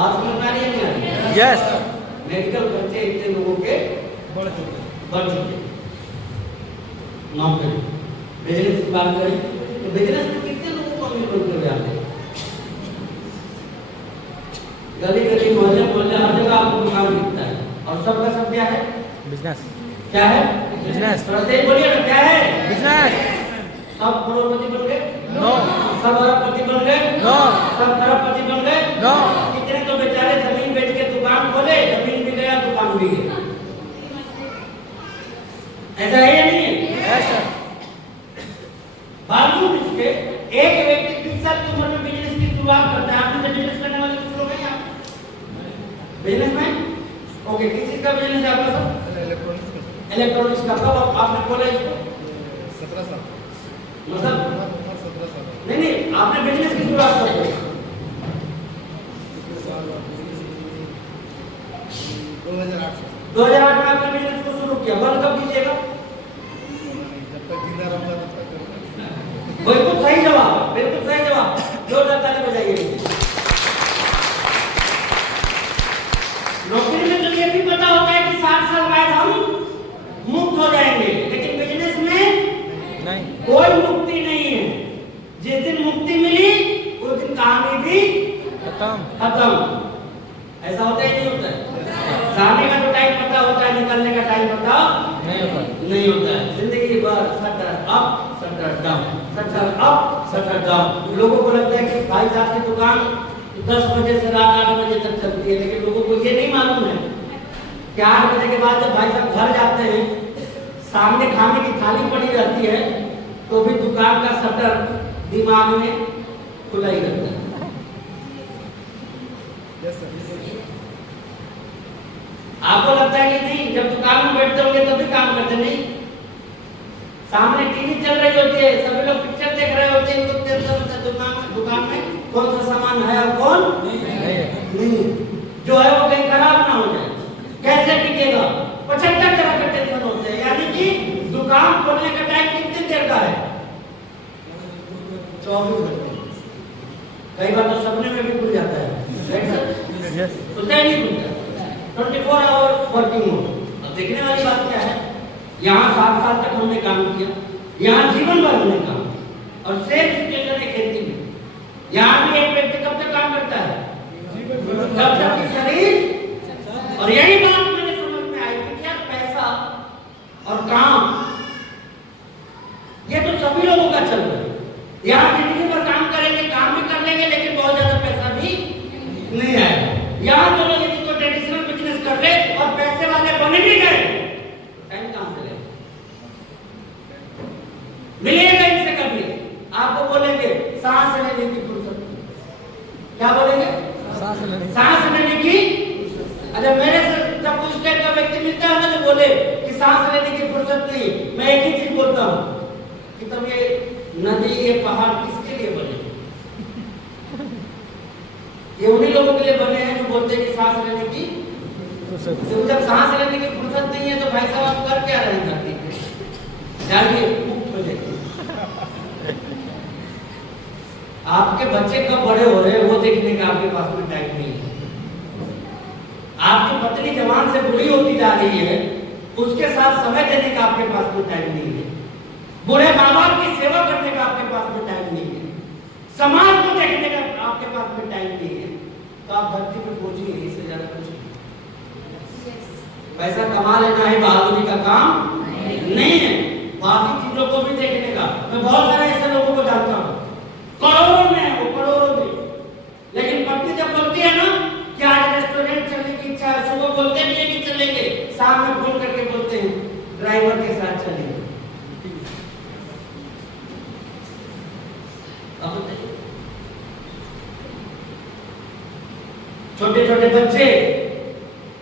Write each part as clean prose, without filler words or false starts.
आज समझ में आ रही है नहीं आ रही? यस मेडिकल खर्चे इतने लोगों के बढ़ चुके नौकरी बिजनेस की बात करें तो बिजनेस में कितने लोगों को अमीर बनते हुए आते हैं? गली गली मोहल्ले मोहल्ले हर जगह आपको दुकान दिखता है और सबका सब क्या है? बिजनेस क्या है? बिजनेस प्रत्येक बोलिए ना क्या है? बिजनेस सब करोड़पति बन गए? नो सब अरबपति बन गए? नो सब खरबपति बन गए? नो कितने तो बेचारे जमीन बेच के दुकान खोले, जमीन भी गया दुकान भी गया। ऐसा है या नहीं है? यस सर बावजूद इसके एक व्यक्ति 30 साल की उम्र में बिजनेस की शुरुआत करता है। आपने से बिजनेस करने वाले कुछ लोग हैं यहाँ? बिजनेसमैन? ओके, किस चीज का बिजनेस है आपका सब? इलेक्ट्रॉनिक्स का। कब आपने खोला इसको? 17 साल मतलब 17 साल नहीं आपने बिजनेस की शुरुआत कब की? 2008 में आपने बिजनेस को शुरू किया। बंद कब कीजिएगा? जब तक जिंदा रहूंगा तब तक बिल्कुल सही जवाब, बिल्कुल सही जवाब। जोरदार ताली बजाइए। नौकरी में तो ये भी पता होता है कि 60 साल बाद हम मुक्त हो जाएंगे, लेकिन बिजनेस में नहीं कोई मुक्ति नहीं है। जिस दिन मुक्ति मिली उस दिन कहानी भी खत्म खत्म। ऐसा होता ही नहीं होता है? जाने का तो टाइम पता होता है, निकलने का टाइम पता नहीं होता नहीं होता है। जिंदगी भर shutter up shutter down, shutter up shutter down. लोगों को लगता है कि भाई साहब की दुकान 10 बजे से रात 8 बजे तक चलती है, लेकिन लोगों को ये नहीं मालूम है कि 8 बजे के बाद जब भाई साहब घर जाते हैं, सामने खाने की थाली पड़ी रहती है, तो भी दुकान का शटर दिमाग में खुला ही रहता है। यस सर आपको लगता है कि नहीं, जब दुकान में बैठते होंगे तब भी काम करते नहीं? सामने टीवी चल रही होती है, सभी लोग पिक्चर देख रहे होते हैं, दुकान में कौन सा सामान है और कौन नहीं। जो है वो कहीं खराब ना हो जाए, कैसे टिकेगा, 75 तरह के टेंशन होते हैं। यानी कि दुकान खोलने का टाइम कितनी देर का है? 24 घंटे। कई बार तो सपने में भी खुल जाता है, राइट सर? यस खुलता ही नहीं खुलता, 24 आवर वर्किंग मोड। अब देखने वाली बात क्या है, यहाँ 7 साल तक हमने काम किया, यहाँ जीवन भर हमने काम किया, और सेम सिचुएशन है खेती में। यहाँ भी एक व्यक्ति कब तक काम करता है? जब तक कि शरीर। और यही बात मेरे समझ में आई कि यार पैसा और काम ये तो सभी लोगों का चल रहा है। यहाँ जिंदगी भर काम करेंगे, काम भी कर लेंगे, लेकिन बहुत ज्यादा पैसा भी नहीं आएगा। यहाँ जो लोग यदि कोई ट्रेडिशनल बिजनेस कर रहे और पैसे वाले बन भी गए, टाइम कहां से लेंगे? मिलेगा इनसे कभी? आपको बोलेंगे सांस लेने की फुर्सत। क्या बोलेंगे? सांस लेने की। अच्छा, मेरे से जब उस टाइप का व्यक्ति मिलता है ना, तो बोले कि सांस लेने की फुर्सत नहीं, मैं एक ही चीज बोलता हूँ कि तब ये नदी ये पहाड़ किसके लिए बने? ये उन्हीं लोगों के लिए बने हैं जो बोलते हैं कि सांस लेने की। तो जब सांस लेने की फुर्सत नहीं है तो भाई साहब आप कर क्या रहे हैं धरती पे? जाइए मुक्त हो जाइए। आपके बच्चे कब बड़े हो रहे हैं वो देखने का आपके पास में टाइम नहीं है। आपकी पत्नी जवान से बुरी होती जा रही है, उसके साथ समय देने का आपके पास में टाइम नहीं है। बूढ़े माँ बाप की सेवा करने का आपके पास में टाइम नहीं है। समाज को देखने का आपके पास में टाइम नहीं है। तो आप धरती पे पहुंचिए, इससे ज्यादा कुछ नहीं। पैसा कमा लेना है बहादुरी का काम नहीं है, बाकी चीजों को भी देखने का। मैं बहुत सारे ऐसे लोगों को जानता हूँ, करोड़ों में है वो, करोड़ों में, लेकिन पत्नी जब बोलती है ना कि आज रेस्टोरेंट चलने की इच्छा है, सुबह बोलते भी है कि चलेंगे, शाम में फोन करके बोलते हैं ड्राइवर के साथ चलेंगे। छोटे छोटे बच्चे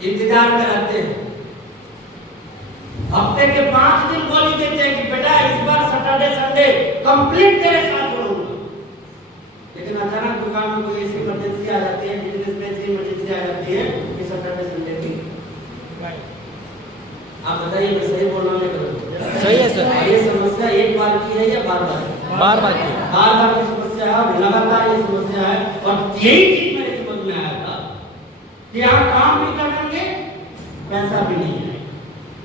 इंतजार कराते हैं, हफ्ते के 5 दिन बोली देते हैं कि बेटा इस बार सैटरडे संडे कंप्लीट तेरे साथ रहूंगा, लेकिन अचानक दुकान में कोई ऐसी इमरजेंसी आ जाती है, बिजनेस में ऐसी इमरजेंसी आ जाती है कि सैटरडे संडे भी। आप बताइए मैं सही बोल रहा हूँ? सही है सर। ये समस्या एक बार की है या बार बार? बार बार की। बार बार की समस्या है, लगातार ये समस्या है। और यही चीज मेरे समझ में आया था भी नहीं है।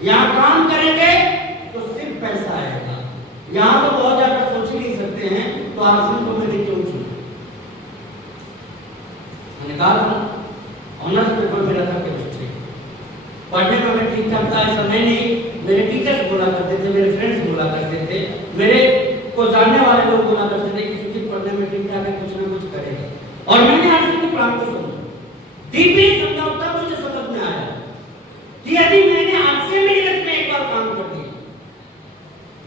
यहाँ काम करेंगे तो सिर्फ पैसा आएगा। यहाँ तो बहुत ज्यादा सोच ही नहीं सकते हैं, तो आसन को मैंने क्यों चुना? मैंने कहा ऑनर्स पेपर मेरा था केमिस्ट्री, पढ़ने में मैं ठीक ठाक था, ऐसा नहीं। मेरे टीचर्स बोला करते थे, मेरे फ्रेंड्स बोला करते थे, मेरे को जानने वाले लोग बोला करते थे कि सुजीत पढ़ने में ठीक ठाक है, कुछ ना कुछ करेगा। और मैंने आज की प्लान को समझा, डीपली समझा, तब मुझे समझ में आया कि यदि मैंने आज से मेहनत में एक बार काम कर दिया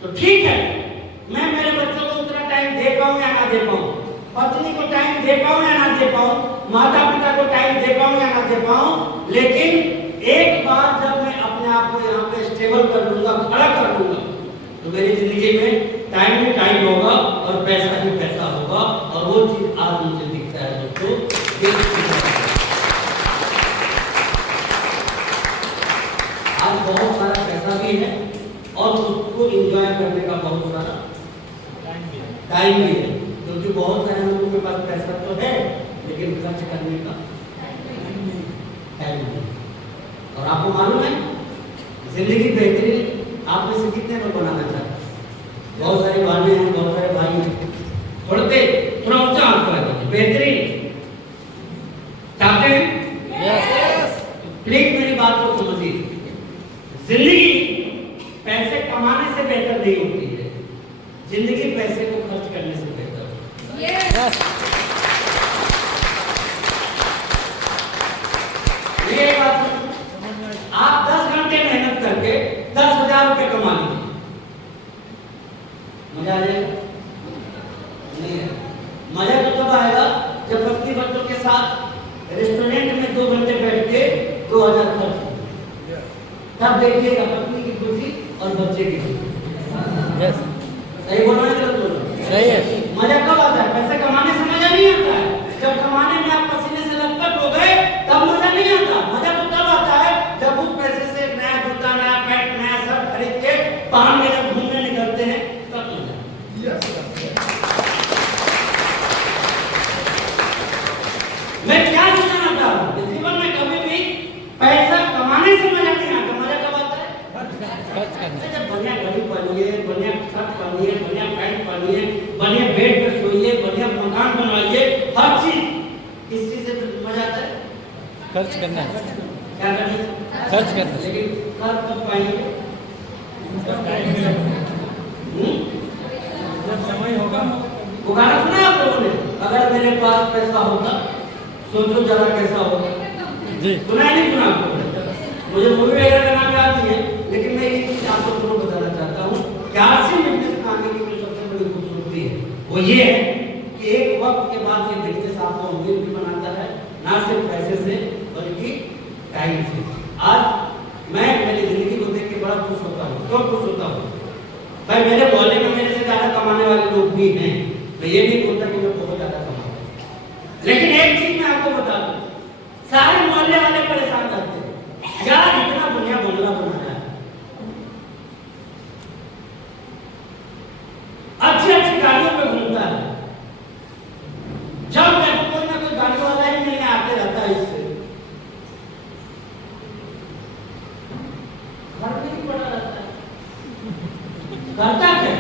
तो ठीक है, मैं मेरे बच्चों को उतना टाइम दे पाऊं या ना दे पाऊं, पत्नी को टाइम दे पाऊं या ना दे पाऊं, माता पिता को टाइम दे पाऊं या ना दे पाऊं, लेकिन एक बार जब मैं अपने आप को यहाँ पे स्टेबल कर लूंगा, खड़ा कर लूंगा, तो मेरी जिंदगी में टाइम ही टाइम होगा और पैसा ही पैसा होगा। और वो चीज आज मुझे दिखता है दोस्तों। आज बहुत सारा पैसा भी है और उसको एंजॉय करने का बहुत सारा टाइम भी है, क्योंकि बहुत सारे लोगों के पास पैसा तो है लेकिन खर्च करने का टाइम नहीं। और आपको मालूम है जिंदगी बेहतरीन आप में से कितने लोग बनाना चाहते हैं? बहुत सारी बहनें हैं, बहुत सारे भाई हैं, थोड़ा ऊंचा आंख लगाइए, बेहतरीन चाहते हैं? प्लीज मेरी बात को समझिए, जिंदगी पैसे कमाने से बेहतर नहीं होती है, जिंदगी पैसे को खर्च करने से बेहतर होती है। ये बात आप 10 घंटे मेहनत करके 10,000 रुपए कमा लीजिए, मजा आ जाएगा? नहीं है। मजा तो तब आएगा जब पत्नी बच्चों के साथ रेस्टोरेंट में 2 घंटे बैठ के 2,000 खर्च, तब देखिएगा पत्नी की खुशी और बच्चे की खुशी। सही बोल रहे हैं, गलत बोल रहे हैं? सही है। मजा कब आता है? पैसे कमाने से मजा नहीं आता है। जब कमाने में आप पसीने से लथपथ हो गए तब मजा नहीं आता। मजा तो तब आता है जब उस पैसे से नया जूता, नया पैंट, नया शर्ट खरीद के पहन के जब घूमने निकलते हैं तब मजा। मैं क्या सुनाना चाह रहा हूँ, जीवन में कभी भी पैसा कमाने से मजा नहीं आता। मजा कब आता है? जब बढ़िया घड़ी पहनिए, बढ़िया शर्ट पहनिए, बढ़िया पैंट पहनिए, बढ़िया बेड पे सोइए, बढ़िया मकान बनवाइए, हर चीज। किस चीज से मजा आता है? खर्च करना है। क्या करने से? खर्च करना। लेकिन खर्च कब पाएंगे? जब समय होगा। वो गाना सुना है आप लोगों ने? अगर मेरे पास पैसा होगा सोचो जरा कैसा होगा। जी सुना है नहीं सुना आपको? मुझे मूवी वगैरह का नाम याद नहीं है, लेकिन मैं ये चीज आपको जरूर बताना चाहता हूँ कि आरसी बिजनेस में आने की जो सबसे बड़ी खूबसूरती है वो ये है कि एक वक्त के बाद ये बिजनेस आपको अमीर भी बनाता है, ना सिर्फ पैसे से बल्कि टाइम से। आज मैं मेरी जिंदगी को देख के बड़ा खुश होता हूँ। क्यों खुश होता हूँ? भाई मेरे मोहल्ले में मेरे से ज्यादा कमाने वाले लोग भी हैं, मैं ये नहीं बोलता कि मैं बहुत ज्यादा कमाता हूँ, लेकिन एक चीज मैं आपको बता दूं, सारे मोहल्ले वाले परेशान रहते हैं, यार इतना बढ़िया बंगला बनाया है, अच्छी अच्छी गाड़ियों पे घूमता है, जब देखो कोई ना कोई गाड़ी वाला ही मिलने आते रहता है, इससे घर में ही पड़ा रहता है, करता क्या?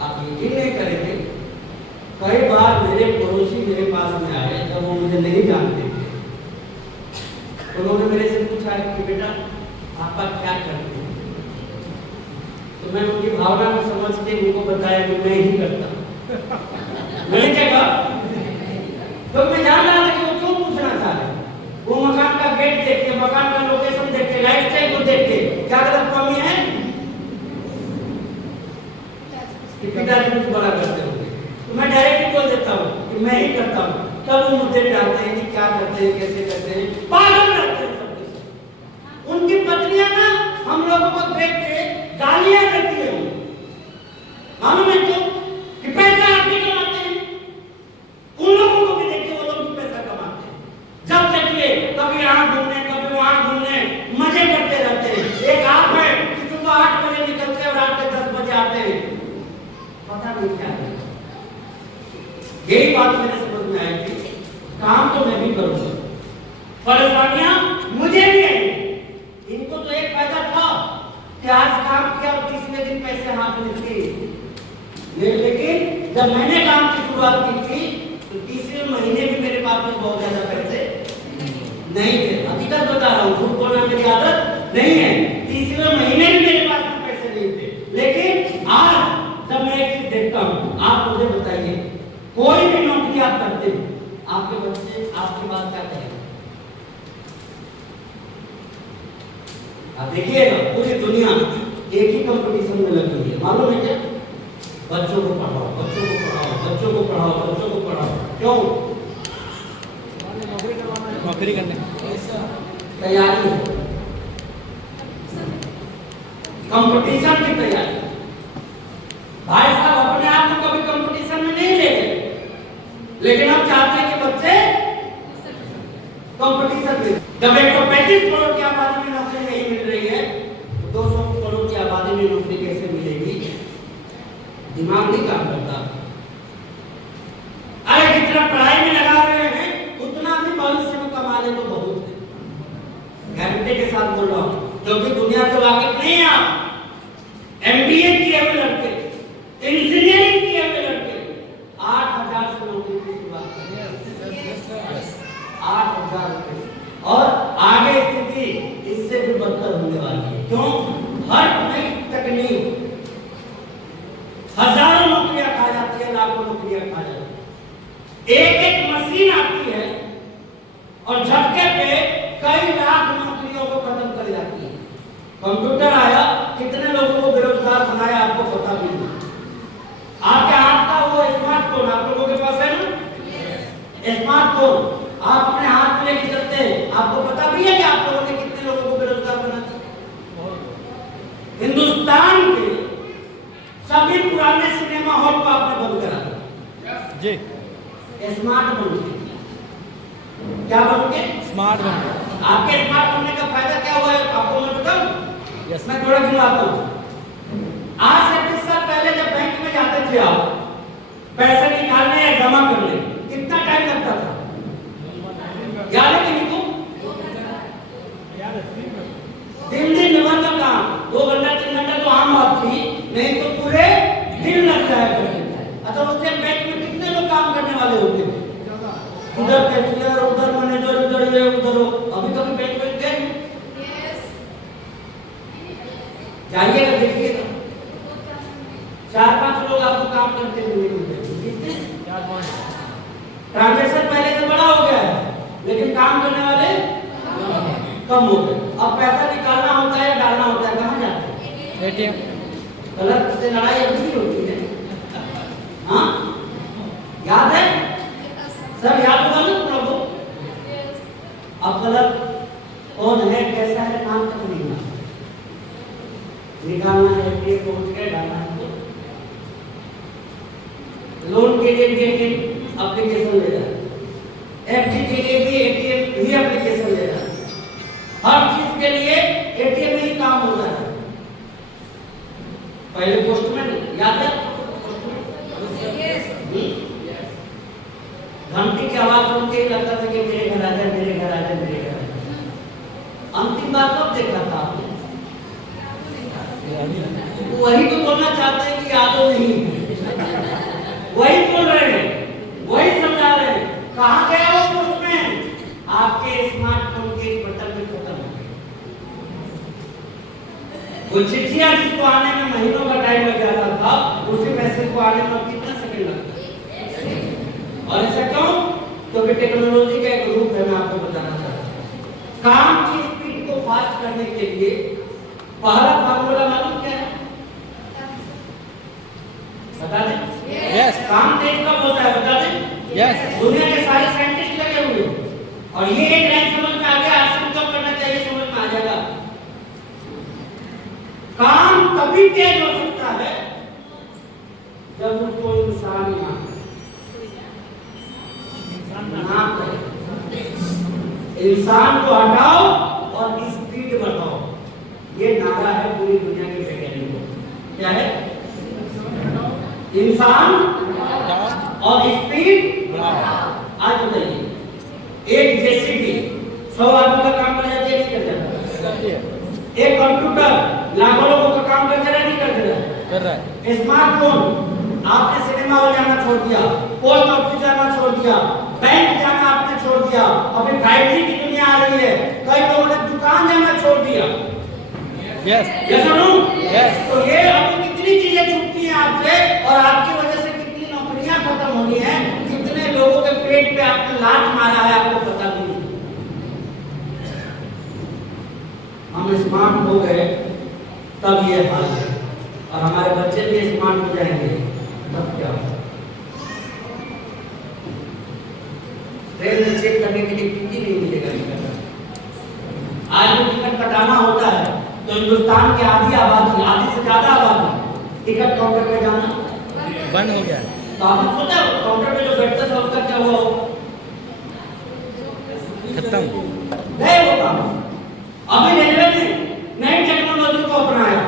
आप यकीन नहीं करेंगे, कई बार मेरे पड़ोसी मेरे पास में आए जब वो मुझे नहीं जानते थे, उन्होंने मेरे से पूछा कि बेटा आपका क्या करते हैं? तो मैं उनकी भावना को समझ के उनको बताया कि मैं ही करता। मैंने क्या कहा? तो मैं जान रहा था कि वो क्यों पूछना चाह रहे। वो मकान का गेट देख के, मकान का लोकेशन देख के, लाइफ स्टाइल को देख के क्या गलत कमी है कि पिताजी कुछ बड़ा करते होंगे, तो मैं डायरेक्ट बोल देता हूँ कि मैं ही करता हूँ। तब वो मुद्दे पे आते हैं कि क्या करते हैं, कैसे करते हैं, पागल रहते हैं सबके सब। उनकी पत्नियां ना हम लोगों को देख के गालियां देती है, मालूम है क्यों? कि पैसा आप भी कमाते हैं, उन लोगों को भी देखिए, वो लोग भी पैसा कमाते हैं। जब देखिए कभी यहाँ घूमने कभी वहां घूमने, मजे करते रहते हैं। एक आप है कि सुबह 8 बजे निकलते हैं और रात के 10 बजे आते हैं, पता नहीं क्या है। यही बात मेरे समझ में आई थी, काम तो मैं भी करूंगा परेशानियां मुझे भी आई। इनको तो एक फायदा था कि आज काम किया और 30वें दिन पैसे हाथ में थे, लेकिन जब मैंने काम की शुरुआत की थी तो 30वें महीने भी मेरे पास में बहुत ज्यादा पैसे नहीं थे। हकीकत बता रहा हूँ, झूठ बोलना मेरी आदत नहीं है। 30वें महीने भी मेरे पास में पैसे नहीं थे, लेकिन आज जब मैं एक चीज देखता हूँ, आप मुझे बताइए, कोई भी नौकरी आप करते हैं, आपके बच्चे आपके बात क्या करेंगे? आप देखिएगा पूरी दुनिया एक ही कंपटीशन में लगी हुई है, मालूम है क्या? बच्चों को पढ़ाओ, बच्चों को पढ़ाओ, बच्चों को पढ़ाओ, बच्चों को पढ़ाओ। क्यों? नौकरी करने तैयारी है, कंपटीशन की तैयारी। भाई साहब अपने आप को कभी कंपटीशन में नहीं ले गए, लेकिन हम चाहते हैं कि बच्चे कंपटीशन में। जब 135 करोड़ की आबादी में नौकरी नहीं मिल रही है तो 200 करोड़ की आबादी में नौकरी कैसे मिलेगी? दिमाग नहीं काम करता। अरे जितना पढ़ाई में लगा रहे हैं उतना भी भविष्य में कमा ले तो बहुत है, गारंटी के साथ बोल रहा हूँ, क्योंकि दुनिया से वाकिफ नहीं है आप। MBA किए हुए लड़के, इंजीनियरिंग किए हुए लड़के 8,000 से नौकरी की शुरुआत करें, 8,000 रुपए, और आगे स्थिति इससे भी बदतर होने वाली है। क्यों? हर नई तकनीक हजारों नौकरियां खा जाती है, लाखों नौकरियां खा जाती है। एक एक मशीन आती है और झटके पे कई लाख नौकरियों को खत्म कर जाती है। कंप्यूटर आया, कितने लोगों को बेरोजगार बनाया आपको पता भी नहीं। आपके हाथ का वो स्मार्टफोन आप लोगों के पास है ना, स्मार्टफोन आप अपने हाथ में लेके चलते हैं, आपको पता भी है कि आप लोगों ने कितने लोगों को बेरोजगार बना दिया। हिंदुस्तान के सभी पुराने सिनेमा हॉल को आपने बंद करा दिया जी, स्मार्ट बन के। क्या बन के? स्मार्ट बन। आपके स्मार्ट बनने का फायदा क्या हुआ है आपको मैं बताऊं? यस, मैं थोड़ा गिनाता हूं। आज से 20 साल पहले जब बैंक में जाते थे आप पैसे निकालने या जमा करने, कितना टाइम लगता था? याद है किसी को? 3 दिन निबंध का काम, 2 घंटा 3 घंटा तो आम बात थी, नहीं तो पूरे दिन लग जाया करते थे। अच्छा, उस टाइम बैंक में कितने लोग काम करने वाले होते थे? उधर कैशियर, उधर मैनेजर, उधर ये उधर वो। अभी कभी बैंक में गए? जाइएगा देखिएगा, 4-5 लोग आपको काम करते हुए मिलेंगे। ट्रांजैक्शन पहले से बड़ा हो गया है, लेकिन काम करने वाले कम हो गए। अब पैसा निकालना होता है या डालना होता है, कहाँ जाते हैं? ATM। कलर से लड़ाई अभी भी होती है, हाँ याद है सर? याद होगा ना प्रभु? अब कलर कौन है, कैसा है, नाम तक नहीं निकालना है, पहुंच के डालना है। लोन के लिए भी एटीएम एप्लीकेशन ले रहा है, FD के लिए भी एटीएम ही एप्लीकेशन ले रहा है, हर चीज के लिए एटीएम में ही काम हो रहा है। पहले पोस्टमैन याद है? घंटी की आवाज सुन के ही लगता था कि मेरे घर आ जाए, मेरे घर आ जाए, मेरे घर आ जाए। अंतिम बार कब देखा था आपने? वही तो बोलना चाहते हैं कि यादों नहीं, वही बोल रहे हैं, वही समझा रहे हैं। कहाँ गया वो पोस्टमैन? आपके स्मार्टफोन के एक बटन में खत्म हो गया। वो चिट्ठियां जिसको आने में महीनों का टाइम लग जाता था, उसी मैसेज को आने में कितना सेकंड लगता है? और ऐसा क्यों? क्योंकि टेक्नोलॉजी का एक रूप है। मैं आपको बताना चाहता हूँ, काम की स्पीड को फास्ट करने के लिए पहला फार्मूला मालूम क्या है? बता दें? यस, काम तेज कब होता है बता दें? यस। दुनिया के सारे साइंटिस्ट लगे हुए हैं और ये एक लाइन समझ में आ गया, आसन कब करना चाहिए समझ में आ जाएगा। काम तभी तेज हो सकता है जब उसको इंसान ना करे। इंसान को हटाओ और स्पीड बढ़ाओ, ये नारा है पूरी दुनिया के वैज्ञानिकों। क्या है? इंसान और स्पीड। आज बताइए, एक जेसीबी 100 आदमी का काम कर जाती है, नहीं कर जाता। करती है, एक कंप्यूटर लाखों लोगों का काम कर दे रहा है, नहीं कर दे रहा है। कर रहा है। स्मार्टफोन, आपने सिनेमा हॉल जाना छोड़ दिया, पोस्ट ऑफिस जाना छोड़ दिया, बैंक जाना आपने छोड़ दिया, अभी 5G की दुनिया आ रही है, कई लोगों ने दुकान जाना छोड़ दिया। यस, यस और नो? यस। तो ये अभी कितनी चीजें छूटती हैं आपसे, और आपकी वजह से कितनी नौकरियां खत्म होनी है, कितने लोगों के पेट पे आपने लात मारा है, आपको पता भी नहीं। हम स्मार्ट हो गए तब ये हाल है, और हमारे बच्चे भी स्मार्ट हो जाएंगे तब क्या होगा? ट्रेन में चेक करने के लिए टिकट नहीं मिलेगा टिकट। आज जो टिकट कटाना होता है तो हिंदुस्तान की आधी से ज्यादा आबादी टिकट काउंटर पे जाना बंद हो गया। तो आपने सोचा काउंटर पे जो बैठता था उसका क्या हुआ? खत्म। गए वो काम। अभी रेलवे ने नई टेक्नोलॉजी को अपनाया,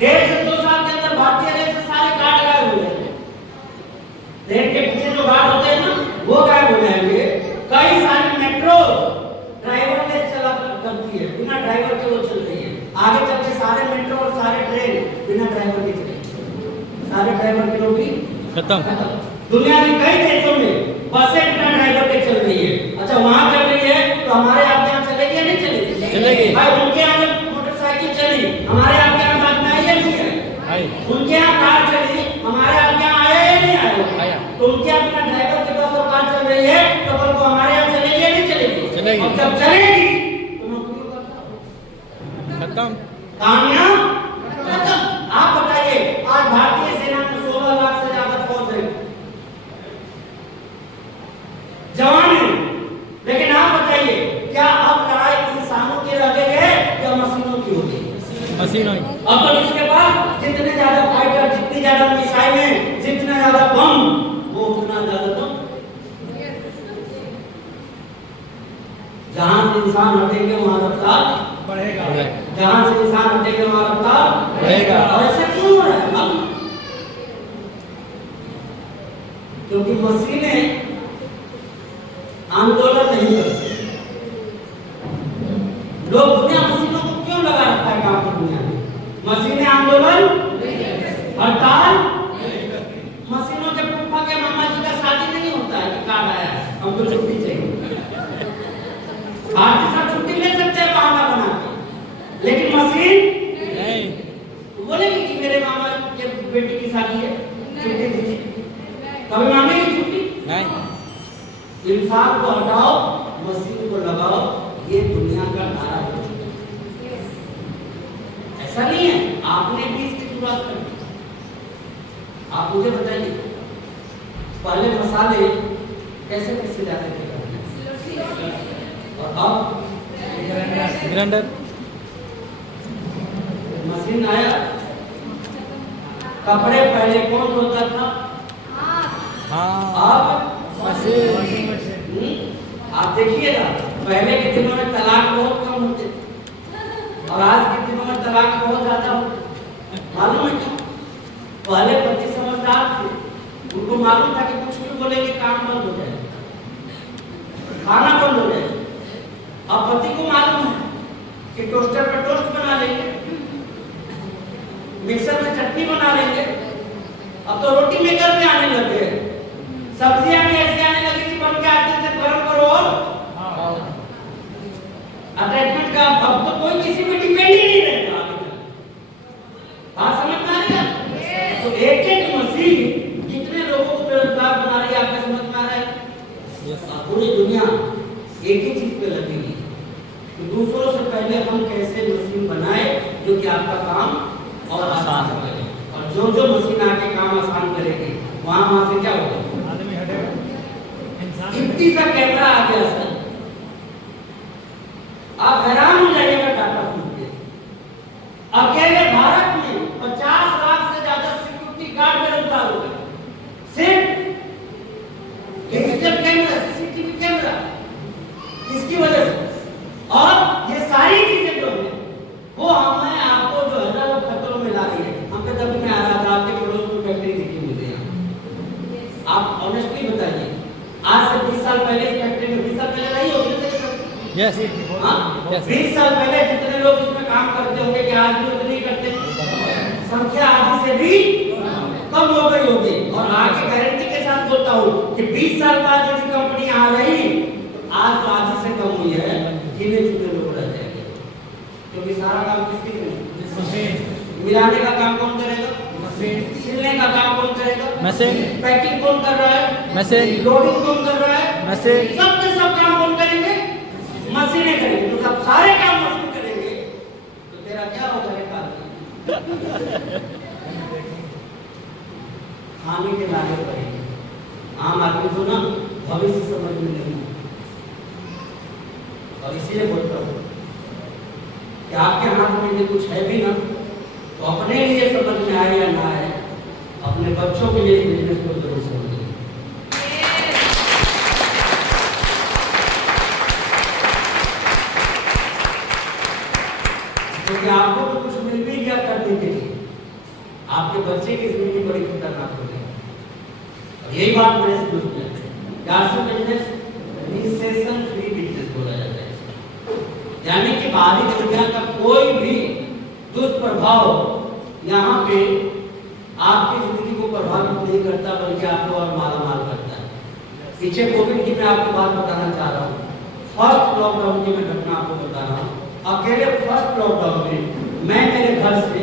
1.5 से 2 साल के अंदर भारतीय रेल से सारे कार्ड गायब हो जाएंगे। ट्रेन के पीछे जो गार्ड होते हैं ना, वो गायब हो जाएंगे। कई सारी मेट्रो ड्राइवरलेस चला करती है, बिना ड्राइवर के वो चल रही है। आगे चल के सारे मेट्रो और सारे ट्रेन बिना ड्राइवर के चलेंगे, सारे ड्राइवर की नौकरी खत्म। दुनिया के कई देशों में बसें बिना ड्राइवर के चल रही है। अच्छा, वहां चल रही है तो हमारे आपके यहाँ चलेगी या नहीं चलेगी? चलेगी। भाई उनके यहाँ जब मोटरसाइकिल चली, हमारे आपके यहाँ बात में आई या नहीं है? आई। उनके यहाँ कार चली, हमारे आपके यहाँ आया या नहीं आया? आया। तो उनके यहाँ बिना ड्राइवर के बस और कार चल रही है, तो कल को हमारे यहाँ चलेगी या नहीं चलेगी? चलेगी। और जब चलेगी तो नौकरियों का क्या होगा? खत्म। कहानियां खत्म। आप बताइए, आज भारतीय सेना में 16 लाख से ज्यादा फौज है, जवान है, लेकिन आप बताइए क्या अब लड़ाई इंसानों की रह गई है या मशीनों की होगी? मशीनों। अब तो इसके बाद जितने ज्यादा फाइटर, जितनी ज्यादा मिसाइलें, जितने ज्यादा बम, वो उतना ज्यादा तो जहां से इंसान हटेंगे वहां रफ्तार बढ़ेगा। जहां से इंसान हटेंगे वहां रफ्तार बढ़ेगा। और ऐसा क्यों हो रहा है? अब क्योंकि मशीनें आंदोलन नहीं करती। लोग दुनिया मशीनों को क्यों लगा रखा है काम की दुनिया में? मशीनें आंदोलन, हड़ताल, मशीनों के पुप्पा के मामा जी का शादी नहीं होता है कि कार्ड आया है, हमको छुट्टी चाहिए। भारतीय साहब छुट्टी ले सकते हैं बहाना बना के, लेकिन मशीन नहीं। बोलेगी कि मेरे मामा के बेटी की शादी है, छुट्टी दीजिए। कभी मांगेगी छुट्टी? नहीं। इंसान को हटाओ, मशीन को लगाओ, ये दुनिया का धारा है। ऐसा नहीं है, आपने भी इसकी शुरुआत कर दी। आप मुझे बताइए, पहले मसाले कैसे कैसे जाते थे करने, और अब ग्राइंडर। मशीन आया। कपड़े पहले कौन धोता था? हाँ। अब मशीन। आप देखिएगा, पहले के दिनों में तलाक बहुत कम होते थे और आज के दिनों में तलाक बहुत ज्यादा होते। मालूम है क्यों? पहले पति समझदार थे, उनको मालूम था कि कुछ भी बोलेंगे काम बंद हो जाए, खाना बंद हो जाए। अब पति को मालूम है कि टोस्टर पे टोस्ट बना लेंगे, मिक्सर में चटनी बना लेंगे, अब तो रोटी मेकर में आने लगे, सब्जियां भी ऐसी आने लगी कि बन के आते थे, गरम करो और अटैचमेंट का अब तो कोई किसी पे डिपेंड ही नहीं रहता। बात समझ में आ रही है? तो एक एक मशीन कितने लोगों को बेरोजगार बना रही है, आपको समझ में आ रहा है? पूरी दुनिया एक ही चीज पे लगी हुई है कि दूसरों से पहले हम कैसे मशीन बनाए जो कि आपका काम और आसान करे, और जो जो मशीन आके काम आसान करेगी वहां से क्या होगा? इतनी सा कैमरा आ गया सर, आप हैरान हो जाइएगा डाटा सुन के। अकेले भारत में 50 लाख से ज्यादा सिक्योरिटी गार्ड बेरोजगार हो गए, सिर्फ डिजिटल कैमरा, सीसीटीवी कैमरा, इसकी वजह से। और ये सारी चीजें जो है वो हमें आपको जो है ना वो खतरों में ला रही है। हम पे तभी मैं आ रहा था, आपके पड़ोस में फैक्ट्री दिखी मुझे यहाँ। आप ऑनेस्टली बताइए, आज से 20 साल पहले इस फैक्ट्री में 20 साल पहले रही होगी, यस हाँ? Yes. 20 साल पहले जितने लोग इसमें काम करते होंगे कि आज भी उतने ही करते हैं? संख्या आधी से भी कम हो गई होगी। और आगे गारंटी के साथ बोलता हूँ कि 20 साल बाद यदि कंपनी आ रही, आज तो आधी से कम हुई है, गिने चुने लोग रह जाएंगे। क्योंकि सारा काम किसकी करेंगे? मिलाने का काम कौन करेगा? सिलने का काम कौन करेगा? मशीन। पैकिंग कौन कर रहा है? मशीन। लोडिंग कौन कर रहा है? मशीन। सब के सब काम कौन करेंगे? मशीनें करेंगे। तो सब सारे काम मशीन करेंगे तो तेरा क्या होगा रे काल? खाने के लाने पड़ेंगे। आम आदमी को ना भविष्य समझ में नहीं आता। और इसीलिए बोलता हूँ कि आपके हाथ में यदि कुछ है भी ना, तो अपने लिए समझ में आए या ना आए, अपने बच्चों के लिए इस बिजनेस को जरूर समझिए। क्योंकि आपको तो कुछ मिल भी गया करने के लिए, आपके बच्चे की जिंदगी बड़ी खतरनाक हो गई। और यही बात मैंने समझ लिया कि बिजनेस रिसेशन फ्री बिजनेस बोला जाता है। यानी कि बाहरी दुनिया का कोई भी दुष्प्रभाव यहाँ पे आपकी जिंदगी को प्रभावित नहीं करता, बल्कि आपको और मालामाल करता है। पीछे कोविड की मैं आपको बात बताना चाह रहा हूँ। फर्स्ट लॉकडाउन की मैं घटना आपको बता रहा हूँ। अकेले फर्स्ट लॉकडाउन में मैं मेरे घर से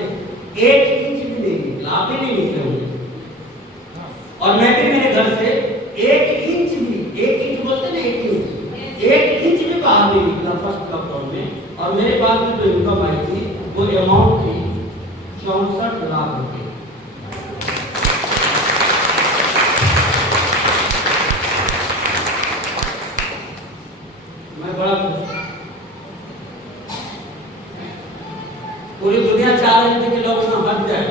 1 इंच भी नहीं निकला, आप भी नहीं निकले होंगे। और मैं भी मेरे घर से 1 इंच भी, 1 इंच बोलते ना, 1 इंच भी बाहर नहीं निकला फर्स्ट लॉकडाउन में। और मेरे पास में जो इनकम आई थी वो अमाउंट थी 64 लाख रुपए। मैं बड़ा खुश हूं। पूरी दुनिया चाह रही थी कि लॉकडाउन हट जाए,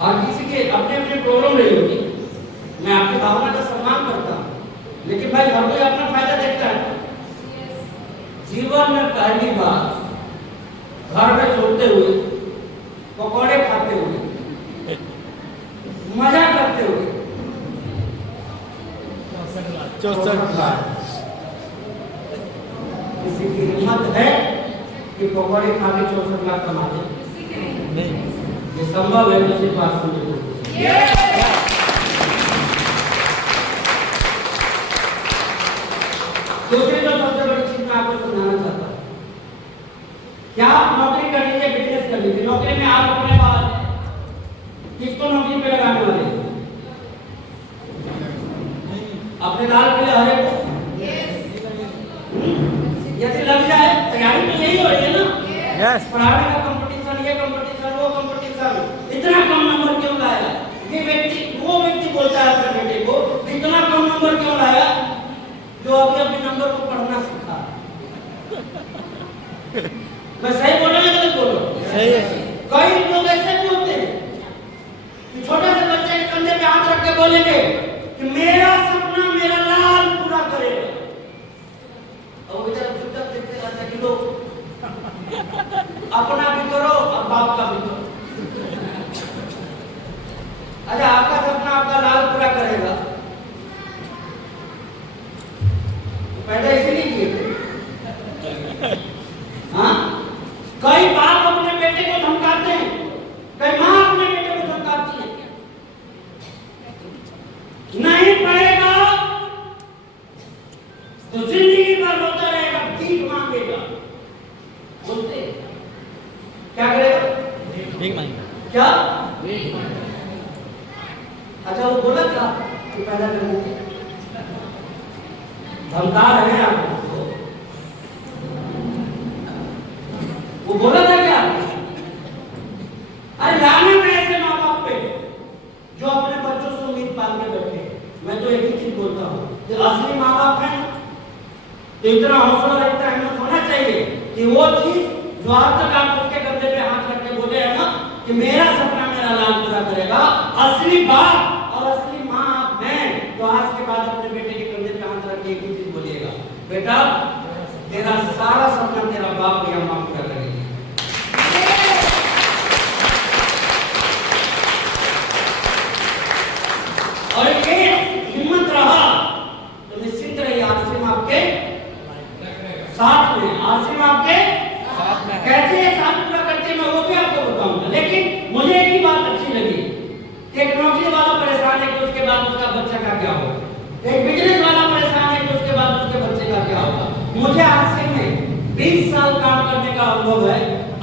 और किसी के अपने अपने प्रॉब्लम रही होगी। मैं आपकी भावना का सम्मान करता हूं, लेकिन भाई हर कोई अपना फायदा देखता है। जीवन में पहली बार घर में सोते हुए, पकौड़े खाते हुए, मजा करते हुए 64 लाख। किसी की हिम्मत है कि पकौड़े खा के 64 लाख कमा दे? नहीं। ये संभव है तो सिर्फ बात सुनिए। दूसरी जो सबसे बड़ी चीज मैं आपको समझाना चाहता हूँ, क्या आप नौकरी कर लीजिए, बिजनेस कर लीजिए, नौकरी में आप अपने पास किसको नौकरी पे लगाने वाले? अपने लाल पीले हरे को? यदि लग जाए, तैयारी तो यही हो रही है ना? यस। पढ़ाने का कंपटीशन, ये कंपटीशन, वो कंपटीशन, इतना कम नंबर क्यों लाया? ये व्यक्ति, वो व्यक्ति बोलता है अपने बेटे को, इतना कम नंबर क्यों लाया? जो अभी अपने नंबर को पढ़ना सीखा। मैं सही बोल रहा हूं या गलत बोल रहा हूं? सही है। कई लोग ऐसे भी होते हैं कि छोटे से बच्चे के कंधे पे हाथ रख के बोलेंगे कि मेरा सपना मेरा लाल पूरा करेगा। और वो बेचारा चुपचाप देखते रहता है कि लोग अपना भी करो और बाप का भी करो। अच्छा, आपका सपना आपका लाल पूरा करेगा, तो पैदा इसीलिए किए थे। हाँ, कई बाप अपने बेटे को धमकाते हैं, कई माँ अपने बेटे को धमकाती है, नहीं पढ़ेगा तो जिंदगी भर रोता रहेगा, भीख मांगेगा। बोलते क्या करेगा? भीख मांगेगा। क्या? अच्छा, वो बोला था कि पैदा करने के धमका रहे हैं आपको, वो बोला था क्या? अरे लाने में ऐसे माँ बाप पे जो अपने बच्चों से उम्मीद पाल के बैठे। मैं तो एक ही चीज बोलता हूँ कि असली माँ बाप है तो इतना हौसला रखता है, हिम्मत होना चाहिए कि वो चीज जो आज तक आप उसके कंधे पे हाथ रख के बोले है ना कि मेरा सपना मेरा लाल पूरा करेगा, असली बाप और असली माँ आप हैं, तो आज के बाद अपने बेटे के कंधे पे हाथ रख के एक ही चीज बोलिएगा, बेटा तेरा सारा सपना तेरा बाप या माँ पूरा करेगा। और ये हिम्मत रहा तो निश्चित रहिए आपसे आपके साथ में, आसिम आपके साथ में है। कैसे ये साथ पूरा करते हैं मैं वो भी आपको बताऊंगा। लेकिन मुझे एक ही बात अच्छी लगी कि एक नौकरी वाला परेशान है कि उसके बाद उसका बच्चा का क्या होगा, एक बिजनेस वाला परेशान है कि उसके बाद उसके बच्चे का क्या होगा। मुझे आसिम में 20 साल काम करने का अनुभव है।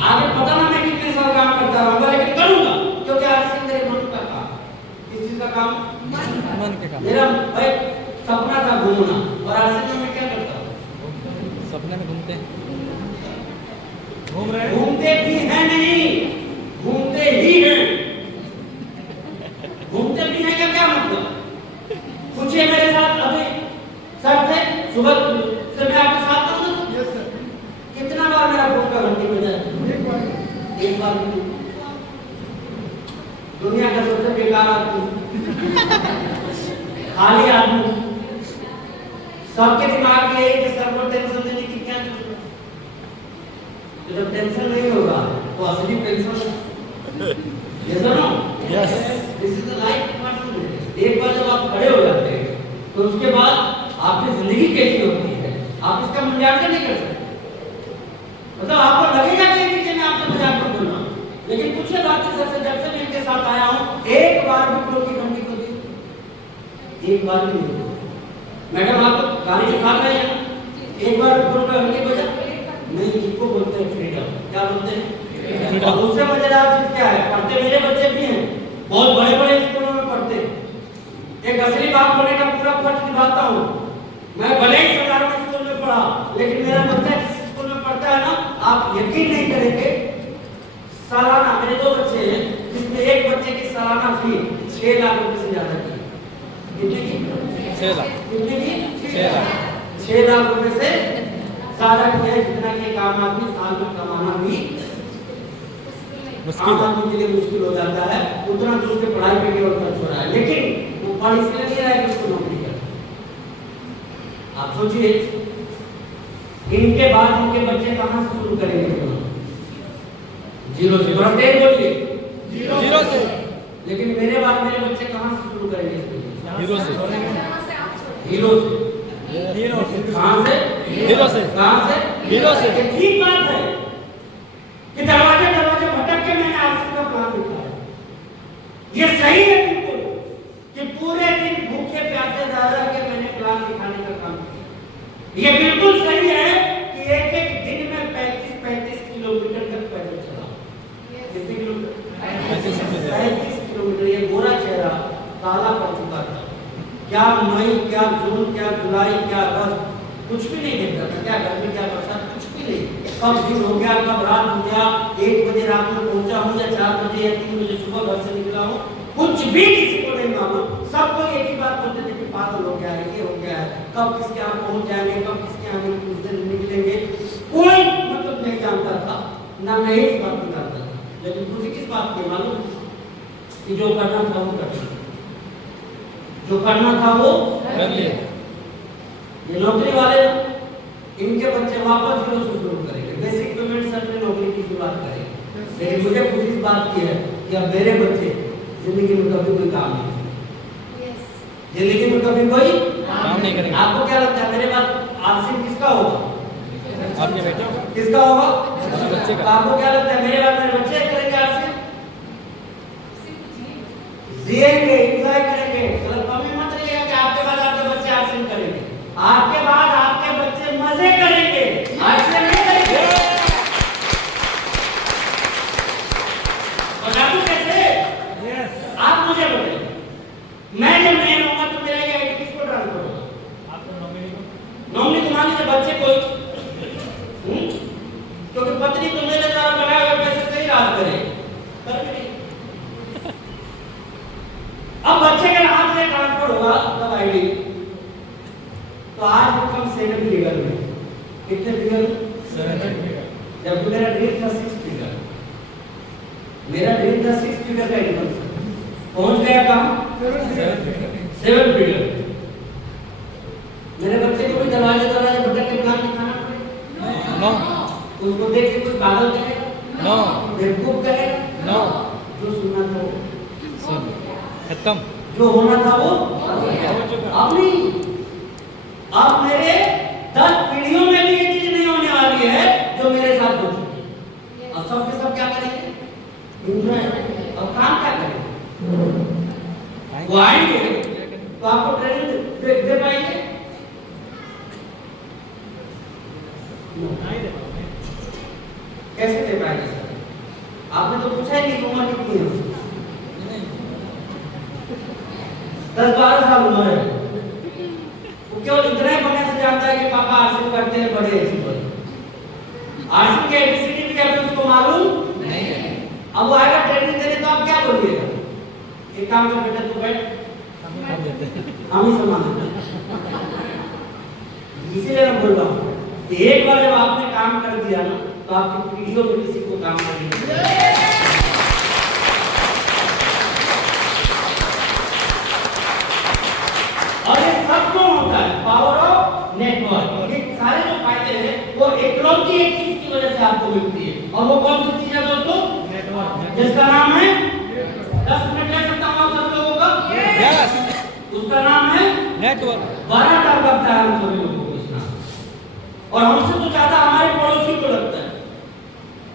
आगे पता ना मैं कितने साल काम करता रहूंगा, लेकिन करूंगा क्योंकि आसिम मेरे मन का काम। किस चीज का काम? मन के काम। मेरा भाई सपना था घूमना, और आसिम में मैं क्या करता हूँ? सपने में घूमते हैं। घूमते भी हैं नहीं, घूमते ही हैं। घूमते भी हैं का क्या मतलब? पूछिए मेरे साथ अभी सर से सुबह से मैं आपके साथ हूं ना? Yes sir. कितना बार मेरा फोन का घंटी बजा? एक बार भी नहीं। दुनिया का सबसे बेकार आदमी, खाली आदमी। सबके दिमाग में यही कि सर को टेंशन देने की क्या जरूरत है? तो जब टेंशन नहीं होगा तो असली टेंशन ये सुनो। Yes. This is the life partner. एक बार जब आप खड़े हो जाते हैं तो उसके बाद आपकी जिंदगी कैसी होती है आप इसका मूल्यांकन नहीं कर सकते। मतलब आपको लगेगा कि मैं आपसे मजाक कर बोल रहा हूं, लेकिन कुछ बात सर से जब से मैं इनके साथ आया हूं एक बार भी फ्लो की घंटी को दी, एक बार भी नहीं। मैडम आप गाड़ी से भाग रहे हैं, एक बार फ्लो का घंटी बजा नहीं, इसको बोलते हैं फ्रीडम। क्या बोलते हैं? और दूसरे मजेदार चीज क्या है, पढ़ते मेरे बच्चे भी हैं, बहुत बड़े बड़े स्कूलों में पढ़ते हैं। एक असली बात बोलने का पूरा फर्ज निभाता हूँ। मैं भले ही साधारण स्कूल में पढ़ा, लेकिन मेरा बच्चा जिस स्कूल में पढ़ता है ना, आप यकीन नहीं करेंगे, सालाना मेरे 2 बच्चे हैं जिसमें एक बच्चे की सालाना फी 6 लाख रुपए से ज्यादा की। कितने की? 6 लाख। कितने की? 6 लाख। 6 लाख रुपए से ज्यादा किया है, जितना कि एक आम आदमी साल में कमाना भी मुश्किल आम है। आदमी के लिए मुश्किल हो जाता है। उतना तो उसके पढ़ाई पे केवल खर्च हो रहा है, लेकिन वो पढ़ इसलिए नहीं रहा है कि उसको नौकरी करे। आप सोचिए इनके बाद इनके बच्चे कहां से शुरू करेंगे? जीरो से। प्रत्येक बोलिए जीरो से। लेकिन मेरे बाद मेरे बच्चे कहां से शुरू करेंगे? हीरो से। हीरो से। हीरो से। कहां से? हीरो से। कहां से? हीरो से। ये ठीक बात है कि दरवाजे दरवाजे भटक के मैंने आसिम का प्लान दिखाया। ये सही है बिल्कुल कि पूरे दिन भूखे प्यासे दादा के मैंने प्लान दिखाने का काम किया। ये बिल्कुल सही है कि एक एक दिन में 35-35 किलोमीटर तक पैदल चला। कितने किलोमीटर? 35 किलोमीटर। ये गोरा चेहरा काला पड़ चुका था। क्या मई, क्या जून, क्या जुलाई, क्या अगस्त, कुछ भी नहीं देखता था। क्या गर्मी, क्या बरसात, कुछ भी नहीं। कब दिन हो गया, कब रात हो गया, 1 बजे रात में पहुंचा हूं या 4 बजे या 3 बजे सुबह घर से निकला हूं, कुछ भी किसी को नहीं मालूम। सबको एक ही बात बोलते थे कि पागल हो गया है, ये हो गया है, कब किसके यहाँ पहुंच जाएंगे, कब किसके यहाँ कुछ दिन निकलेंगे, कोई मतलब नहीं जानता था, ना मैं इस बात को जानता था। लेकिन खुशी किस बात की मालूम कि जो करना था वो कर लिया, जो करना था वो कर लिया। ये नौकरी वाले ना, इनके बच्चे वापस जीरो से शुरू करेंगे, बेसिक पेमेंट सर में नौकरी की शुरुआत करेंगे। लेकिन मुझे खुशी इस बात की है कि अब मेरे बच्चे जिंदगी में कभी कोई काम नहीं, जिंदगी में कभी कोई काम नहीं करेंगे। आपको क्या लगता है मेरे बाद आसिम किसका होगा? आपके बेटे होगा। किसका होगा? आपके बच्चे का। आपको क्या लगता है मेरे बाद मेरे बच्चे करेंगे आसिम? जिएंगे, एंजॉय करेंगे। मतलब कमी मत रहिएगा कि आपके बाद आपके बच्चे आसिम करेंगे। आपके बाद आपके बच्चे मजे करेंगे, आसिम नहीं करेंगे। बता दूं कैसे? आप मुझे बताइए, मैं जब नहीं रहूंगा तो मेरा ये आईडी किसको ट्रांसफर होगा? नॉमिनी को मान लीजिए बच्चे कोई, क्योंकि पत्नी तो मेरे द्वारा बनाए हुए पैसे से ही राज करे। अब बच्चे के हाथ में ट्रांसफर होगा तब आईडी, तो आज हम 7 फिगर में, कितने फिगर? 7 फिगर। जब मेरा ड्रीम था 6 फिगर, मेरा ड्रीम था 6 फिगर का इनकम, पहुंच गया कहां? 7 फिगर। मेरे बच्चे को भी दरवाजे दरवाजे भटक के प्लान दिखाना पड़ेगा? नो। उसको देख के कोई पागल कहेगा? नो। बेवकूफ कहेगा? नो। जो सुनना था वो सुन खत्म। जो होना था वो अब नहीं। अब मेरे 10 पीढ़ियों में भी ये चीज नहीं होनी सब क्या करेंगे? एंजॉय। और काम क्या करेंगे? वो आएंगे तो आपको ट्रेनिंग दे पाएंगे? कैसे दे पाएंगे सर? आपने तो पूछा ही नहीं उम्र कितनी है उसकी। 10-12 साल उम्र है। वो केवल इतना ही बनने से जानता है कि पापा आरसी करते हैं बड़े ऐसी बोले। आरसी के एबीसीडी भी अभी उसको मालूम नहीं है। अब वो आएगा ट्रेनिंग देने तो आप क्या बोलिएगा? एक काम कर बेटा तू बैठ, हम ही संभाल लेंगे। इसीलिए मैं बोल रहा हूँ एक बार जब आपने काम कर दिया ना तो आपकी पीढ़ियों में किसी को काम करने की जरूरत नहीं। और ये सब क्यों होता है? Power of network. ये सारे जो फायदे हैं वो इकलौती एक चीज की वजह से आपको मिलती है, और वो कौन सी चीज है दोस्तों? नेटवर्क, जिसका नाम है 10 मिनट ले सकता हूँ आप सब लोगों का? यस, उसका नाम है नेटवर्क। 12 डर लगता है हम सभी लोगों को इसका, और हमसे तो ज्यादा हमारे पड़ोसी को लगता है।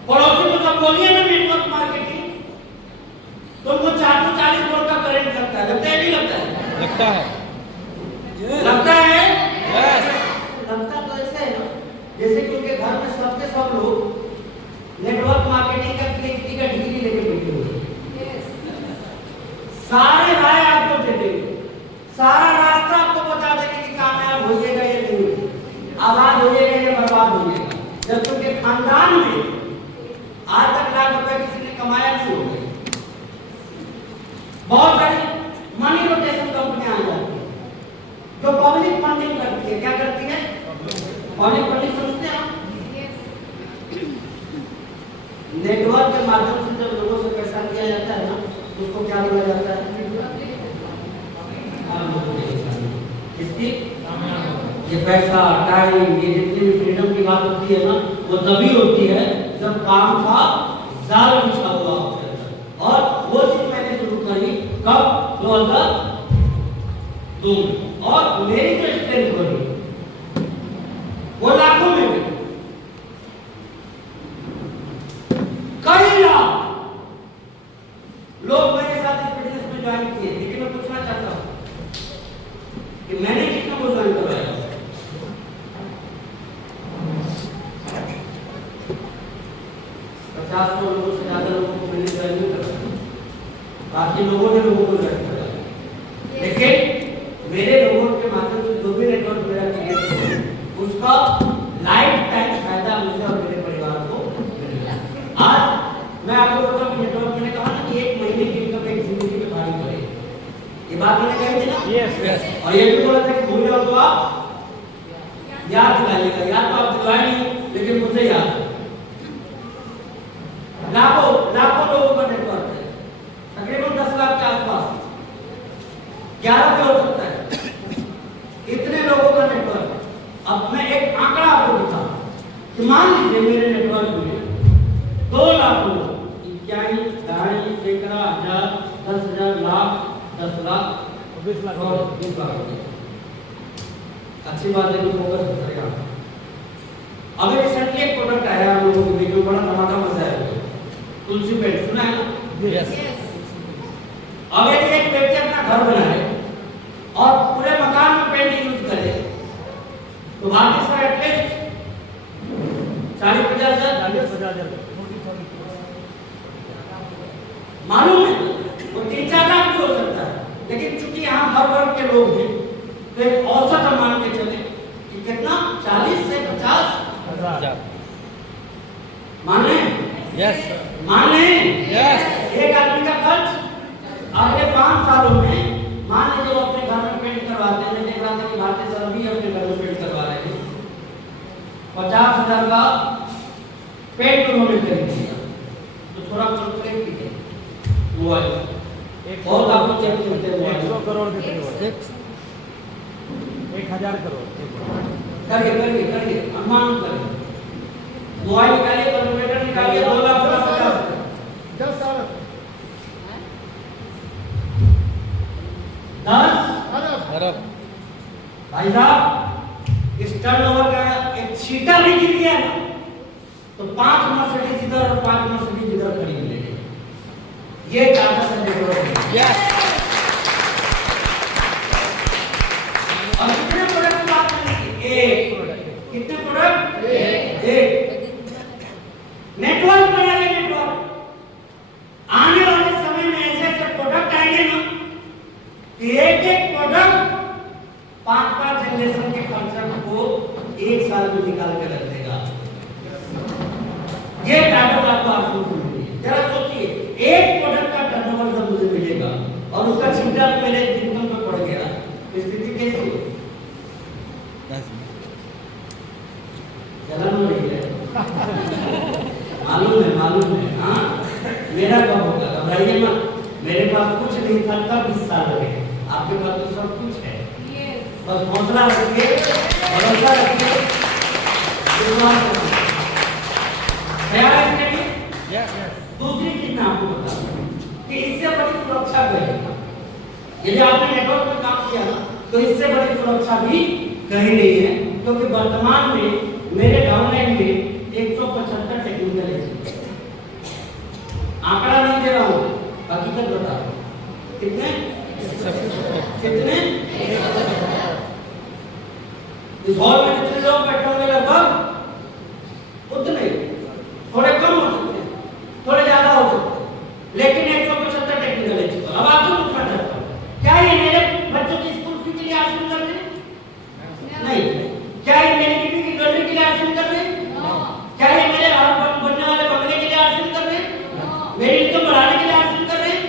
पड़ोसी को जब बोलिए ना नेटवर्क मार्केटिंग तो उनको 440 वोल्ट का करंट लगता है। लगता है नहीं लगता है? लगता है। लगता है? यस। लगता तो ऐसा है ना जैसे कि उनके घर में सबके सब लोग नेटवर्क मार्केटिंग का पीएचडी का डिग्री लेके बैठे हुए हैं। सारे राय आपको दे देंगे, सारा रास्ता आपको बता देंगे कि कामयाब होइएगा या नहीं होइएगा, आबाद होइएगा या बर्बाद होइएगा। जब उनके खानदान में आज तक लाख रुपए किसी ने कमाया नहीं होगा। बहुत सारी मनी रोटेशन कंपनियां आ जाती है जो पब्लिक फंडिंग करती है। क्या करती है? पब्लिक फंडिंग समझते हैं आप? नेटवर्क के माध्यम से जब लोगों से पैसा लिया जाता है ना उसको क्या बोला जाता है? इसकी ये पैसा, टाइम, ये जितनी भी फ्रीडम की बात होती है ना वो तभी होती है जब काम का जाल बिछा हुआ होता है। और वो चीज मैंने शुरू करी कब? 2002 में। और मेरी जो स्ट्रेंथ बनी वो लाखों में गई। कई लाख लोग मेरे साथ इस बिजनेस में ज्वाइन किए। लेकिन मैं पूछना चाहता हूं कि मैंने कितना को ज्वाइन करवाया? 50 लोगों से ज्यादा लोगों को मैंने ज्वाइन नहीं करवाया। बाकी लोगों ने लोगों को ज्वाइन करवाया। लेकिन मेरे लोगों के माध्यम से जो भी नेटवर्क मेरा क्रिएट हुआ उसका लाइफ टाइम फायदा मुझे और मेरे परिवार को मिला। आज मैं आपको बोलता हूँ नेटवर्क, मैंने कहा ना कि 1 महीने की इनकम एक जिंदगी में भारी पड़ेगी। ये बात मैंने कही थी ना? यस। और ये भी बोला था कि भूल जाओ तो आप याद दिलाइएगा। याद तो आप दिलवाए नहीं लेकिन मुझे याद है। लाखों लोगों का नेटवर्क है, तकरीबन 10 लाख के आसपास, 11 भी हो सकता है। इतने लोगों का नेटवर्क। अब मैं एक आंकड़ा आपको दिखा कि मान लीजिए मेरे नेटवर्क में 2 लाख लोग, 21, 2.5, सैकड़ा, 1000, 10,000, लाख, 10 लाख, 20 लाख और 20 लाख। अच्छी बात है कि फोकस करेगा। अब रिसेंटली एक प्रोडक्ट आया हम लोगों के जो बड़ा धमाका मचा है, तुलसी पेंट, सुना है ना? यस। अब यदि एक व्यक्ति अपना घर बनाए और पूरे मकान में पेंट यूज करे तो भारतीय सर एटलीस्ट 40-50 हजार मालूम है। वो 3-4 लाख भी हो सकता है। लेकिन चूंकि यहाँ हर वर्ग के लोग हैं तो एक औसत हम मान के चले कि कितना? 40 से 50 हजार। मान लें? यस। मान लें? यस। एक आदमी का खर्च अगले 5 सालों में, मान लीजिए वो अपने घर में पेंट करवाते हैं। देख रहा था कि भारतीय सर भी अपने घर में पेंट करवा रहे हैं। 50,000 का पेंट उन्होंने खरीद लिया। तो थोड़ा कैलकुलेट कीजिए। मोबाइल बहुत आपको चेक करते हैं। 100 करोड़ के करीब है। 1000 करोड़। करिए अनुमान करिए। मोबाइल निकालिए, कैलकुलेटर निकालिए। 2 लाख 50,000 10 साल 10 अरब। भाई साहब इस टर्नओवर का एक छींटा भी गिर गया ना तो 5 मर्सिडीज इधर और 5 मर्सिडीज ये डाटा का नेटवर्क है। यस और कितने प्रोडक्ट की बात करेंगे? एक। कितने प्रोडक्ट? एक। नेटवर्क बनाइए, नेटवर्क। आने वाले समय में ऐसे ऐसे प्रोडक्ट आएंगे ना कि एक एक प्रोडक्ट 5-5 जनरेशन के कंसेप्ट को एक साल में निकाल के रख देगा। ये टाटा आपको आंसू मिलेगी। जरा सोचिए, एक प्रोडक्ट का टर्नओवर जब मुझे मिलेगा और उसका छिंटा मेरे इनकम पे पड़ गया तो स्थिति कैसी होगी? जलन हो रही है, मालूम है। हाँ, मेरा कब होगा? घबराइए मत। मेरे पास कुछ नहीं था तब 20 साल लगे, आपके पास तो सब कुछ है। बस हौसला रखिए, भरोसा रखिए, विश्वास रखिए। तैयार है इसके लिए? दूसरी चीज मैं आपको बता दूं कि इससे बड़ी सुरक्षा है। यदि आपने नेटवर्क में काम किया ना तो इससे बड़ी सुरक्षा भी कहीं नहीं है, क्योंकि वर्तमान में मेरे डाउनलाइन में 175 टेक्निकल एजेंट, आंकड़ा नहीं दे रहा हूं, हकीकत बता रहा हूं। कितने? इस हॉल में जितने लोग बैठे होंगे लगभग उतने, थोड़े कम हो सकते हैं, थोड़े ज्यादा हो सकते हैं, लेकिन 175 टेक्निकल एजेंट। अब आपसे पूछना चाहता हूं, क्या ये मेरे बच्चों की स्कूल फी के लिए आश्रम कर रहे हैं? नहीं। क्या ये मेरी बीवी की गवर्नमेंट के लिए आश्रम कर रहे हैं? क्या ये मेरे बनने वाले बंगले के लिए आश्रम कर रहे हैं? मेरी इनकम बढ़ाने के लिए आश्रम कर रहे हैं?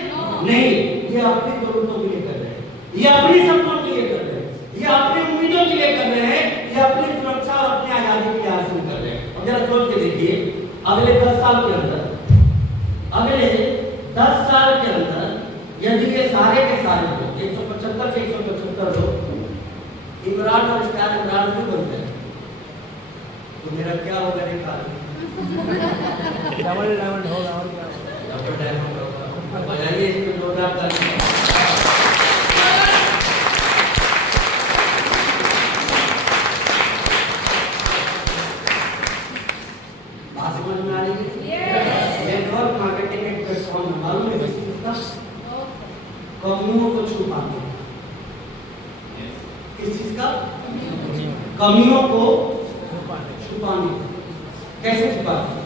नहीं। ये अपनी जरूरतों के लिए कर रहे हैं, ये अपनी सपनों के लिए कर रहे हैं, ये अपनी उम्मीदों के लिए कर रहे हैं, ये अपनी सुरक्षा और अपनी आजादी के लिए आश्रम कर रहे हैं। अब जरा सोच के देखिए, अगले 10 साल के अंदर यदि ये सारे के सारे लोग 175 के 175 लोग इमरान और स्टार इमरान भी बनते हैं तो मेरा क्या होगा? रेखा डबल डायमंड होगा और क्या? डबल डायमंड होगा। बजाइए इसको जोरदार ताली। बात समझ में आ रही है? नेटवर्क मार्केटिंग एक प्लेटफॉर्म है, मालूम है इसका? कमियों को छुपाने। किस चीज का? कमियों को छुपाने। कैसे छुपाते?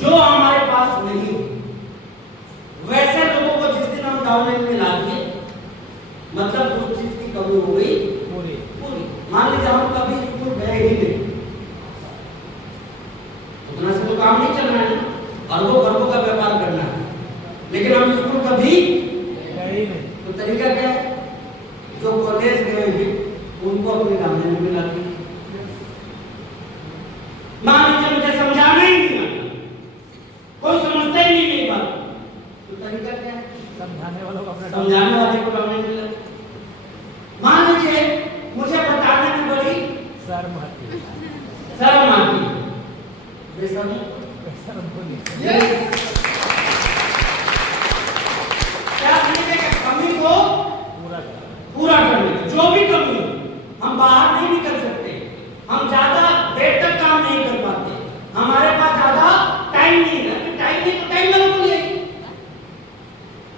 जो हमारे पास नहीं हो वैसे लोगों को जिस दिन हम डाउनलाइन में ला दिए, मतलब उस चीज की कमी हो गई पूरी। मान लीजिए हम कभी स्कूल गए ही नहीं, उतना से तो काम नहीं चल रहा है, अरबों खरबों का व्यापार करना है, लेकिन हम स्कूल कभी नहीं। तो तरीका क्या है? जो कॉलेज गए हैं उनको अपने डाउनलाइन में मिला दिया। मान लीजिए मुझे समझाना ही नहीं आता, कोई समझता ही नहीं मेरी बात, तो तरीका क्या है? समझाने वालों को अपने समझाने वाले को डाउनलाइन मिला। मान लीजिए मुझे बताने में बड़ी शर्म आती है। शर्म आती है, बेशर्म क्या समझे कि कमी को पूरा करने, जो भी कमी हो हम बाहर नहीं निकल सकते, हम ज्यादा देर तक काम नहीं कर पाते, हमारे पास ज्यादा टाइम नहीं है, टाइम नहीं तो टाइम वालों को ले आइए।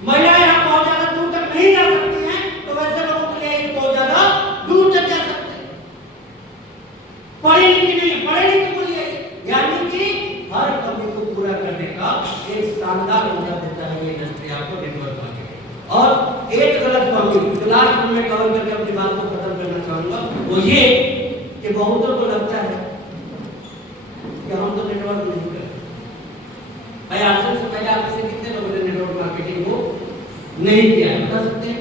महिलाएं यहाँ बहुत ज्यादा दूर तक नहीं जा सकती हैं तो वैसे लोगों को ले आइए बहुत ज्यादा दूर तक जा सकते हैं। पढ़े लिखे नहीं, पढ़े लिखे को ले आइए, यानी कि हर कमी को पूरा करने का एक शानदार मौका देता है ये इंडस्ट्री आपको, नेटवर्क मार्केटिंग। और एक गलत कमी लास्ट में मैं कवर करके अपनी बात को खत्म करना चाहूंगा, वो ये कि बहुतों को लगता है कि हम तो नेटवर्क नहीं करते। भाई आश्रम से पहले आप से कितने लोगों ने नेटवर्क मार्केटिंग को नहीं किया है? बता सकते हैं?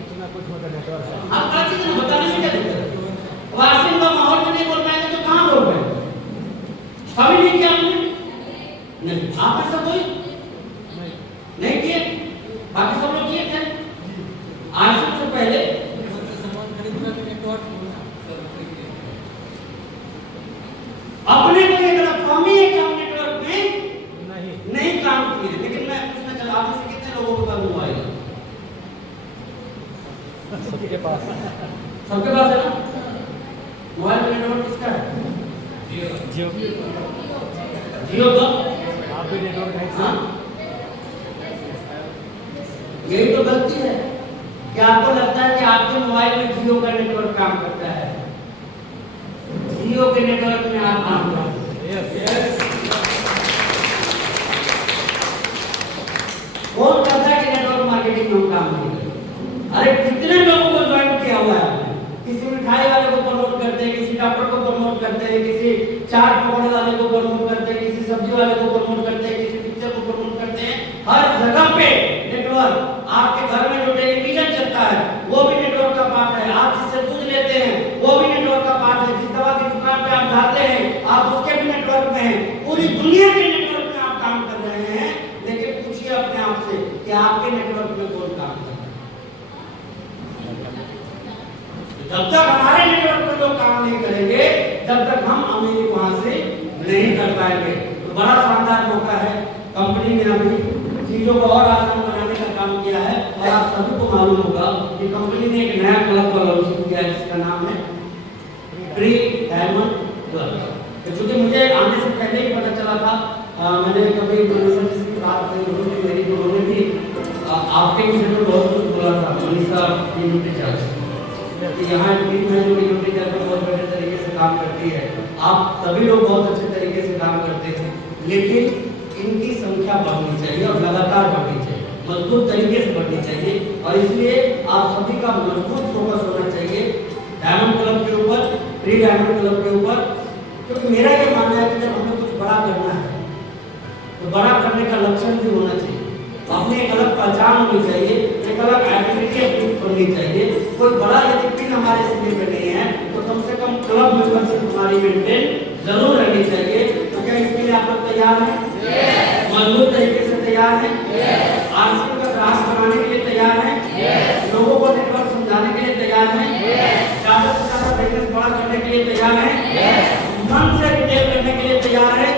इतना कुछ मतलब नेटवर्क है। आप क्या चीज़ बताने में क्या दिक्कत है? अब आश्रम का माहौल में नहीं बोल पाएंगे तो कहाँ बोल पाएंगे? कभी नहीं किया आपने? नहीं। आप ऐसा कोई नहीं किए? बाकी सब लोग किए थे? आश्रम से पहले अपने को ये गलतफहमी है कि हम नेटवर्क में नहीं काम किए, लेकिन मैं पूछना चाहता हूं आप में से कितने लोगों के पास मोबाइल है? सबके पास है ना? मोबाइल में नेटवर्क किसका है? जियो जियो का आप भी नेटवर्क है हाँ? यही तो गलती है। क्या आपको लगता है कि आपके मोबाइल में जियो का नेटवर्क काम करता है? जियो के नेटवर्क में आप काम करते हैं। यस कौन कहता है कि नेटवर्क मार्केटिंग में हम काम नहीं करते? अरे कितने लोगों को ज्वाइन किया हुआ है आपने? किसी मिठाई वाले को प्रमोट करते हैं, किसी डॉक्टर को प्रमोट करते हैं, किसी चाट पकौड़े वाले को प्रमोट करते हैं, किसी सब्जी वाले को प्रमोट करते हैं, किसी पिक्चर को प्रमोट करते हैं। हर जगह पे नेटवर्क। आपके घर में जो टेलीविजन चलता है वो भी नेटवर्क का पार्ट है। आप जिससे दूध लेते हैं वो भी नेटवर्क का पार्ट है। जिस दवा की दुकान पे आप जाते हैं आप उसके भी नेटवर्क में हैं। पूरी दुनिया के नेटवर्क में आप काम कर रहे हैं। लेकिन पूछिए अपने आप से कि आपके नेटवर्क में कौन काम कर रहा है? जब तक हमारे नेटवर्क में लोग काम नहीं करेंगे तब तक हम अमीरी वहां से नहीं कर पाएंगे। तो बड़ा शानदार मौका है। कंपनी ने अभी चीजों को और आसान बनाने का काम किया है और आप सभी को मालूम होगा कि कंपनी ने एक नया क्लब का लॉन्च किया है जिसका नाम है प्री डायमंड क्लब। तो चूंकि मुझे आने से पहले ही पता चला था, मैंने कभी मनीषा जी से बात की, उन्होंने मेरी उन्होंने भी आपके विषय में बहुत कुछ बोला था। मनीषा टीम कि यहाँ टीम है जो यूनिटी में बहुत बड़े तरीके से काम करती है। आप सभी लोग बहुत अच्छे तरीके से काम करते हैं, लेकिन इनकी संख्या बढ़नी चाहिए और लगातार बढ़नी चाहिए, मजबूत तरीके से बढ़नी चाहिए। और इसलिए आप सभी का मजबूत फोकस होना चाहिए डायमंड क्लब के ऊपर, प्री डायमंड क्लब के ऊपर। क्योंकि मेरा ये मानना है कि जब हमें कुछ बड़ा करना है तो बड़ा करने का लक्षण भी होना चाहिए, अपनी एक अलग पहचान होनी चाहिए, एक अलग आइडेंटिटी होनी चाहिए। कोई बड़ा यदि पिन हमारे सीने पे नहीं है तो कम से कम क्लब मेंबरशिप हमारी मेंटेन जरूर रहनी चाहिए। तो क्या इसके लिए आप लोग तैयार हैं? मजबूत तरीके से तैयार हैं? आरसीएम का ग्रास बनाने के लिए तैयार हैं? लोगों को नेटवर्क समझाने के लिए तैयार हैं? ज्यादा से ज्यादा बिजनेस बड़ा करने के लिए तैयार हैं? मन से रिटेल करने के लिए तैयार हैं?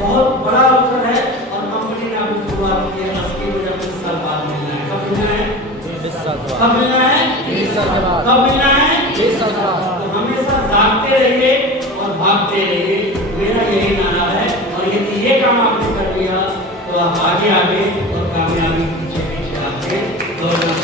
बहुत बड़ा अवसर है और कंपनी ने अभी शुरुआत की है। 80 मुझे 20 साल बाद मिलना है। कब मिलना है? 20 साल के बाद। कब मिलना है? 20 साल के बाद। कब मिलना है? 20 साल के बाद। तो हमेशा जागते रहिए और भागते रहिए, मेरा यही नारा है। और यदि ये काम आपने कर लिया तो आप आगे आगे और कामयाबी पीछे पीछे आपके दौड़ना